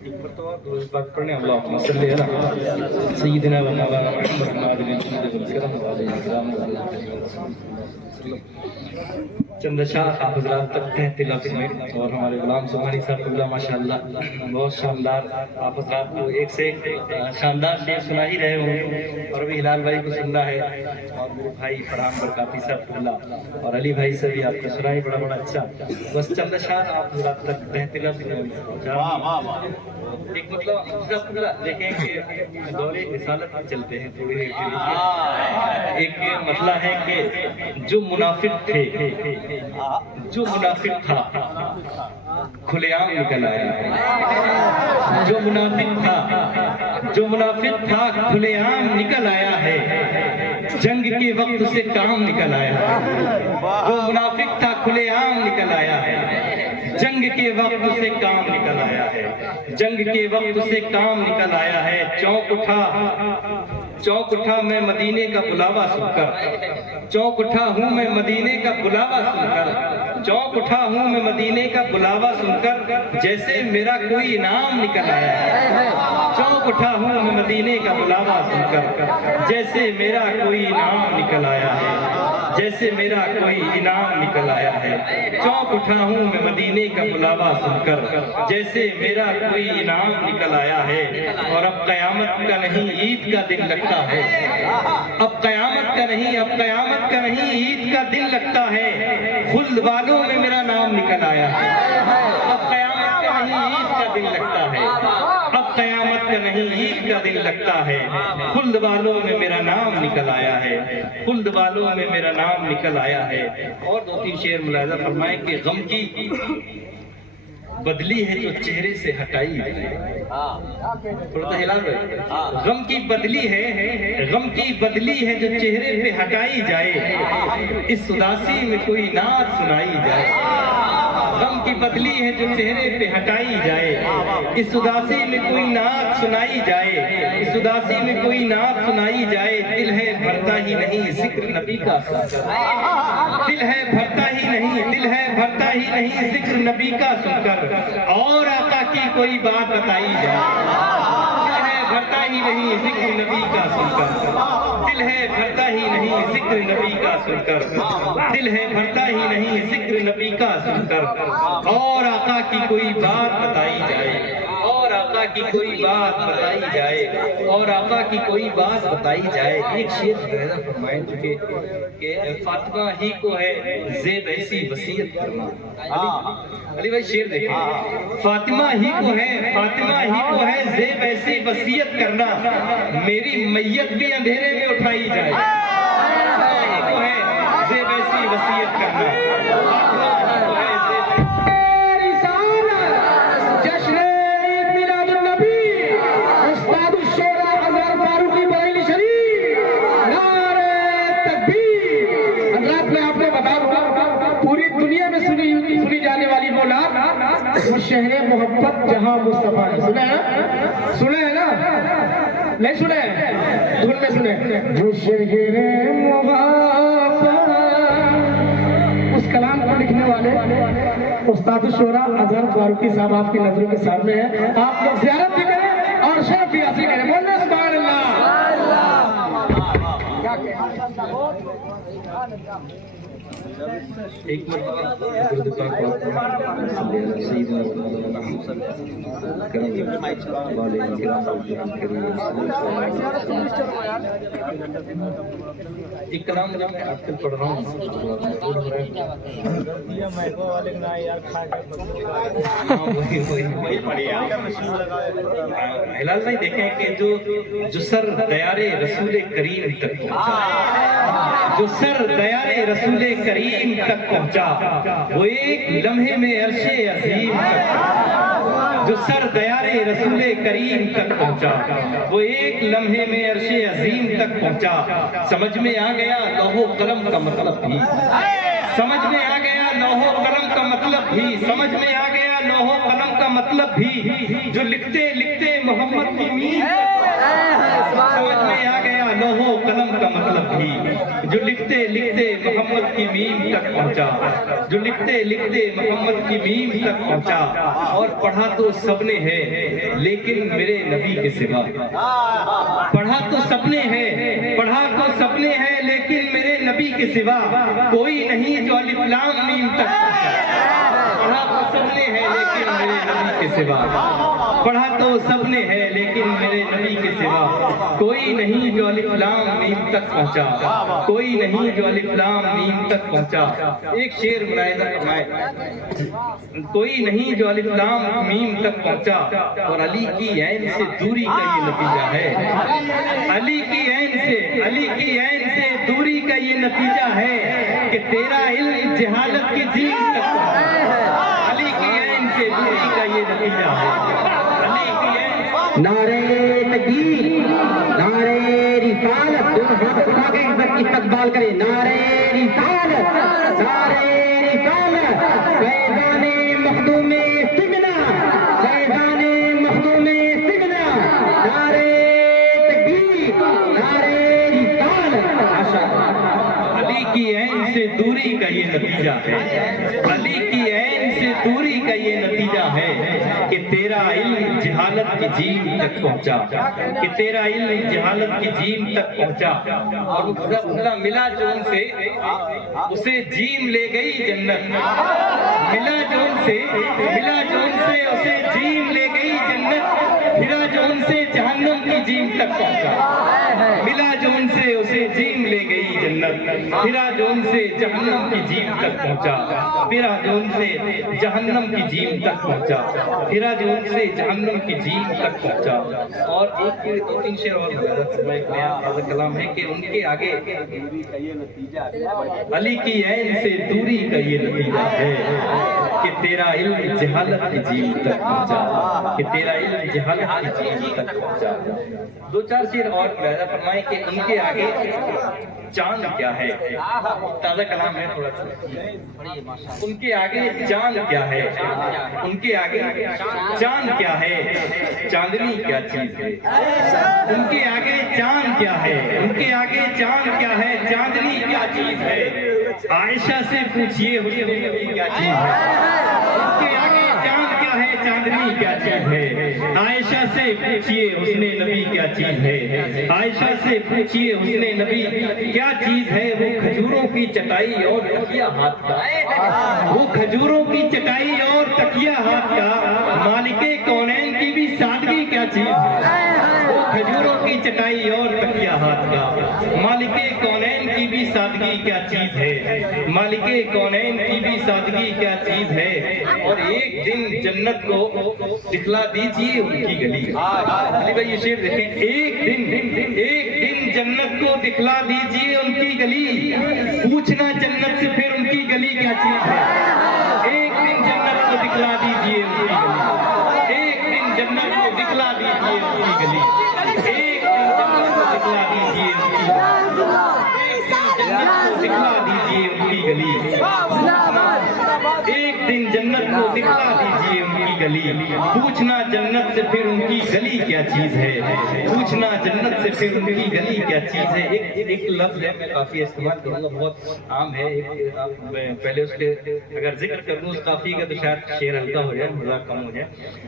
पढ़ने अल्लाहुम्मा सल्ली अला सय्यिदिना व मौलाना मुहम्मद चंद शाह आप हज़रात तक कहते लफ्ज़ में और हमारे गुलाम सुभानी साहब माशाअल्लाह बहुत शानदार आप हज़रात को एक से एक शानदार शेर सुना ही रहे होंगे और अभी हिलाल भाई को सुनना है और मेरे भाई फरहान बरकाती साहब और अली भाई से भी आपको सुना ही बड़ा अच्छा बस चंद शाह आप हज़रात तक कहते लफ्ज़ में एक मतलब देखें कि दौरे रिसालत में चलते हैं थोड़ी देर के लिए एक मसला है कि जो मुनाफिक थे जो मुनाफिक था खुलेआम निकल आया जो मुनाफिक था खुलेआम निकल आया है जंग के वक्त से काम निकल आया है जो मुनाफिक था खुलेआम निकल आया है जंग के वक्त से काम निकल आया है जंग के वक्त से काम निकल आया है चौक उठा मैं मदीने का बुलावा सुनकर चौक उठा हूँ मैं मदीने का बुलावा सुनकर चौक उठा हूँ मैं मदीने का बुलावा सुनकर जैसे मेरा कोई इनाम निकल आया है चौक उठा हूँ मैं मदीने का बुलावा सुनकर जैसे मेरा कोई इनाम निकल आया है जैसे मेरा कोई इनाम निकल आया है चौक उठा हूँ मैं मदीने का बुलावा सुनकर जैसे मेरा कोई इनाम निकल आया है और अब कयामत का नहीं ईद का दिन लगता है अब कयामत का नहीं ईद का दिन लगता है खुल्द वालों में मेरा नाम निकल आया है अब कयामत का नहीं ईद का दिन लगता है अब कयामत का नहीं ईद का दिन लगता है खुल्द वालों में मेरा नाम निकल आया है खुल्द वालों में मेरा नाम निकल आया है और दो तीन शेर मुलाहिजा फरमाएं कि गम की बदली है जो चेहरे से हटाई थोड़ा सा हिला दो गम की बदली है जो चेहरे पे हटाई जाए इस उदासी में कोई नात सुनाई जाए गम की बदली है जो चेहरे पे हटाई जाए इस उदासी में कोई नात सुनाई जाए इस उदासी में कोई नात सुनाई जाए दिल है भरता ही नहीं जिक्र नबी का दिल है भरता ही नहीं जिक्र नबी का सुनकर और आका की कोई बात बताई जाए दिल है भरता ही नहीं जिक्र नबी का सुनकर दिल है भरता ही नहीं जिक्र नबी का सुनकर दिल है भरता ही नहीं जिक्र नबी का सुनकर और आका की कोई बात बताई जाए और आका की कोई बात बताई जाए और आका की कोई बात बताई जाए एक शेर फरमाएं चुके कि फातिमा ही को है ज़ेब ऐसी वसीयत करना अली भाई शेर देखें फातिमा ही को है ज़ेब ऐसी वसीयत करना मेरी मैयत भी अंधेरे में उठाई जाए को है ज़ेब ऐसी वसीयत करना शहरे मोहब्बत जहां मुस्तफा है सुने है ना नहीं सुने धुन में सुने जो शहरे मोहब्बत उस कलाम को लिखने वाले उस्ताद शोरा अजहर फारूकी साहब आपकी नजरों के सामने है आप लोग ज़ियारत भी करें और शरफ भी हासिल करें बोलना सुभान अल्लाह एक मरतबा एक कलाम जब मैं आजकल पढ़ रहा हूँ हिलाल भाई देखें कि जो सर दयारे रसूल करीम तक पहुँचा जो सर दयारे रसूल करीम तक पहुँचा वो एक लम्हे में अर्शे अजीम तक जो सर दयारे रसूल करीम तक पहुँचा वो एक लम्हे में अर्शे अजीम तक पहुँचा समझ में आ गया लौहो कलम का मतलब भी समझ में आ गया लौहो कलम का मतलब भी समझ में आ गया लौहो कलम का मतलब भी जो लिखते लिखते मोहम्मद की मीत समझ में आ गया लौहो कलम का मतलब भी जो لکھتے لکھتے محمد کی میم تک پہنچا، جو لکھتے لکھتے محمد کی میم تک پہنچا، اور پڑھا تو سب نے ہے لیکن میرے نبی کے سوا، پڑھا تو سب نے ہے، پڑھا تو سب نے ہے لیکن میرے نبی کے سوا کوئی نہیں جو الف لام میم تک پہنچا، پڑھا تو سب نے ہے لیکن میرے نبی کے سوا، پڑھا تو سب نے ہے لیکن میرے نبی کے سوا کوئی نہیں جو الف لام میم تک پہنچا، کوئی نہیں جو الف لام میم تک پہنچا۔ ایک شعر ملاحظہ فرمائے، کوئی نہیں جو الف لام میم تک پہنچا، اور علی کی عین سے دوری کا یہ نتیجہ ہے، علی کی عین سے، علی کی عین سے دوری کا یہ نتیجہ ہے کہ تیرا علم جہالت کی جھیل تک پہنچا، علی کی عین سے دوری کا یہ نتیجہ ہے، علی کی عین۔ نعرے تکبیر، نعرے رسالت، خدا کے عزت کی استقبال کرے، نعرے رسالت، نعرے رسالت، فیضان مخدوم سمنا، فیضان مخدوم سمنا، نعرے تکبیر، نعرے رسالت۔ علی کی عین سے دوری کا یہ نتیجہ ہے، علی کی عین سے دوری کا یہ نتیجہ ہے کہ تیرا علم جہالت کی جھیم تک پہنچا، کہ تیرا علم جہالت کی جھیم تک پہنچا، اور اللہ ملا جو ان سے اسے جھیم لے گئی جنت، ملا جو ان سے، ملا جو ان سے اسے جھیم لے گئی جنت، پھرا جو ان سے جہنم کی جھیم تک پہنچا، ملا جو ان سے اسے جھیم لے گئی جنت، پھرا جو ان سے جہنم کی جھیم تک پہنچا، پھرا جو ان سے جہنم کی جھیم تک پہنچا، پھرا جو ان سے جہنم کی جھیم تک پہنچا۔ اور ایک دو تین شعر اور تازہ کلام ہے کہ ان کے آگے علی کی عین سے دوری کا یہ نتیجہ ہے کہ تیرا علم جہالت کی جھیم تک پہنچا، کہ تیرا علم جہالت کی جھیم تک پہنچا۔ دو چار شعر اور ملاحظہ فرمائیں کہ ان کے آگے چاند کیا ہے، تازہ کلام ہے تھوڑا سا، ان کے آگے چاند کیا ہے، ان کے آگے چاند کیا ہے، چاندنی کیا چیز ہے، ان کے آگے چاند کیا ہے، ان کے آگے چاند کیا ہے، چاندنی کیا چیز ہے، عائشہ سے پوچھئے حسن نبی کیا چیز ہے، ان کے آگے چاند کیا ہے، چاندنی کیا چیز ہے، عائشہ سے پوچھئے حسن نبی کیا چیز ہے، عائشہ سے پوچھئے حسن نبی کیا چیز ہے، وہ کھجوروں کی چٹائی اور تکیہ ہاتھ کا، وہ کھجوروں کی چٹائی اور تکیہ ہاتھ کا، مالک کونین کی بھی سادگی کیا چیز ہے، وہ کھجوروں کی چٹائی اور تکیہ ہاتھ کا، مالک کونین کی بھی سادگی کیا چیز ہے، مالک کونین کی بھی سادگی کیا چیز ہے، اور ایک دن جنت کو دکھلا دیجئے ان کی گلی، علی بھائی یہ شعر دیکھیں، ایک دن جنت کو دکھلا دیجئے ان کی گلی، پوچھنا جنت سے پھر ان کی گلی کیا چیز ہے، ایک دن جنت کو دکھلا دیجئے ان کی گلی، ایک دن جنت کو دکھلا دیجئے ان کی گلی، ایک دن جنت کو دکھلا دیجئے ان کی گلی، ایک دن جنت کو دکھلا دیجئے ان کی گلی، پوچھنا جنت سے پھر ان کی گلی کیا چیز ہے، پوچھنا جنت سے پھر ان کی گلی کیا چیز ہے۔ ایک لفظ ہے میں کافی استعمال کروں گا، بہت عام ہے، پہلے اس کے اگر ذکر کر لوں اس کافی کا تو شاید شعر ہلکا ہو جائے، مزاق کم ہو جائے،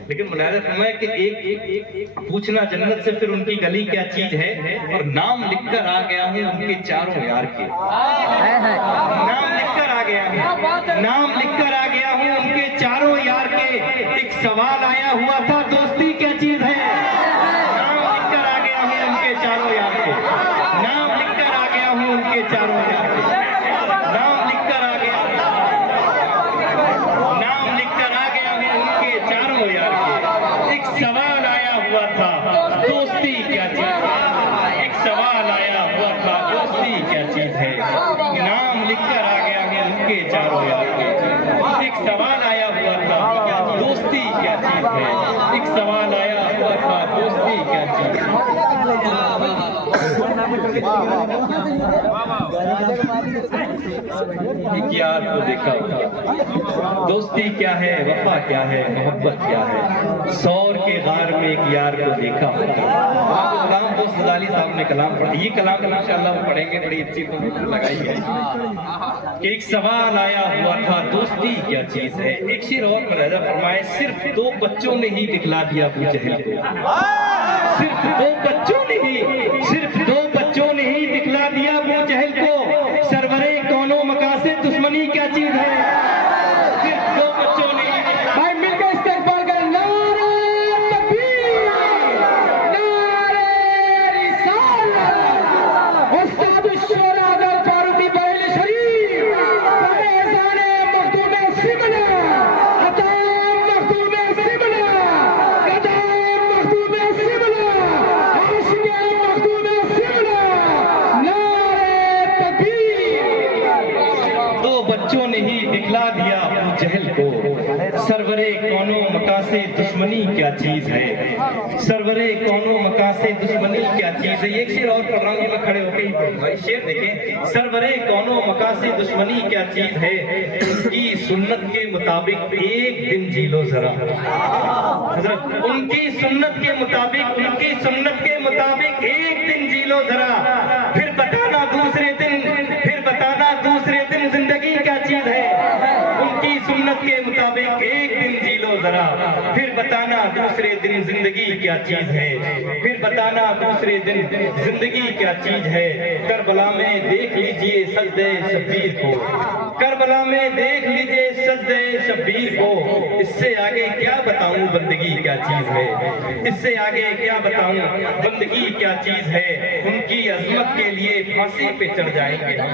لیکن ملاحظہ فرمائے کہ ایک پوچھنا جنت سے پھر ان کی گلی کیا چیز ہے، اور نام لکھ کر آ گیا ہوں ان کے چاروں یار کے، نام لکھ کر آ گیا ہوں، نام لکھ کر آ گیا ہوں ان کے چاروں یار کے، ایک سوال آیا ہوا تھا دوستی کیا چیز ہے، نام لکھ کر آ گیا ہوں ان کے چاروں یار کے، نام لکھ کر آ گیا ہوں ان کے چاروں یار کے، نام لکھ کر آ گیا، نام لکھ کر آ گیا ہوں ان کے چاروں یار کے، ایک سوال آیا ہوا تھا دوستی کیا چیز ہے، ایک سوال آیا ہوا تھا دوستی کیا چیز ہے، نام لکھ کر آ گیا ہوں ان کے چاروں یار کے، ایک سوال آیا ہوا تھا دوستی کیا چیز ہے، ایک سوال آیا ہوا تھا دوستی کیا چیز ہے۔ ایک یار کو دیکھا ہوگا، دوستی کیا ہے، وفا کیا ہے، محبت کیا ہے، سور کے غار में एक यार को देखा आप कलाम दोस्त गजाली साहब ने कलाम पढ़ा। ये कलाम इंशाअल्लाह हम पढ़ेंगे, बड़ी अच्छी तो लगाई है कि एक सवाल आया हुआ था, दोस्ती क्या चीज है। एक शेर और मुलाहिजा फरमाए, सिर्फ 2 बच्चों ने ही दिखला दिया अबू जहल को, सिर्फ 2 बच्चों ने ही, सिर्फ 2 बच्चों ने ही दिखला दिया अबू जहल को, सरवरे कौनो मकासे दुश्मनी क्या चीज है। सिर्फ 2 बच्चों ने ही। भाई मिलकर इस्तेकबाल करें, नारे तकबीर, नारे रिसालत, उस्ताद शोरा आज़म फारूकी बरेली शरीफ, फैज़ान मखदूम सिमला, अताम मखदूम सिमला, कदम मखदूम सिमला, आशिक मखदूम सिमला, नारे तकबीर। 2 बच्चों ने ही दिखला दिया अबू जहल को, सरवरे कौनो मकासे दुश्मनी क्या चीज है, सरवरे कौनो मकासे दुश्मनी क्या चीज है। एक शेर और पढ़ रहा हूँ, मैं खड़े होकर ही पढ़ूंगा। ये शेर देखें, सरवरे कौनो मकासे दुश्मनी क्या चीज है, उनकी सुन्नत के मुताबिक एक दिन जी लो जरा। हजरत उनकी सुन्नत के मुताबिक, उनकी सुन्नत के मुताबिक एक दिन जी लो जरा, फिर बताना दूसरे दिन, फिर बताना दूसरे दिन जिंदगी क्या चीज है। उनकी सुन्नत के मुताबिक एक दिन जी लो जरा, फिर बताना दूसरे दिन जिंदगी क्या चीज है, फिर बताना दूसरे दिन जिंदगी क्या चीज है। करबला में देख लीजिए सजदे शब्बीर को, करबला में देख लीजिए सजदे शब्बीर को, इससे आगे क्या बताऊं बंदगी क्या चीज है, इससे आगे क्या बताऊं बंदगी क्या चीज है। उनकी अजमत के लिए फांसी पे चढ़ जाएंगे हम,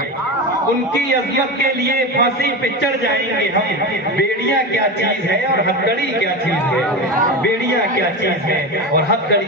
उनकी अजमत के लिए फांसी पे चढ़ जाएंगे हम। बेड़ियां क्या चीज है और हथकड़ी क्या चीज है, बेड़ियां क्या चीज है और हथकड़ी।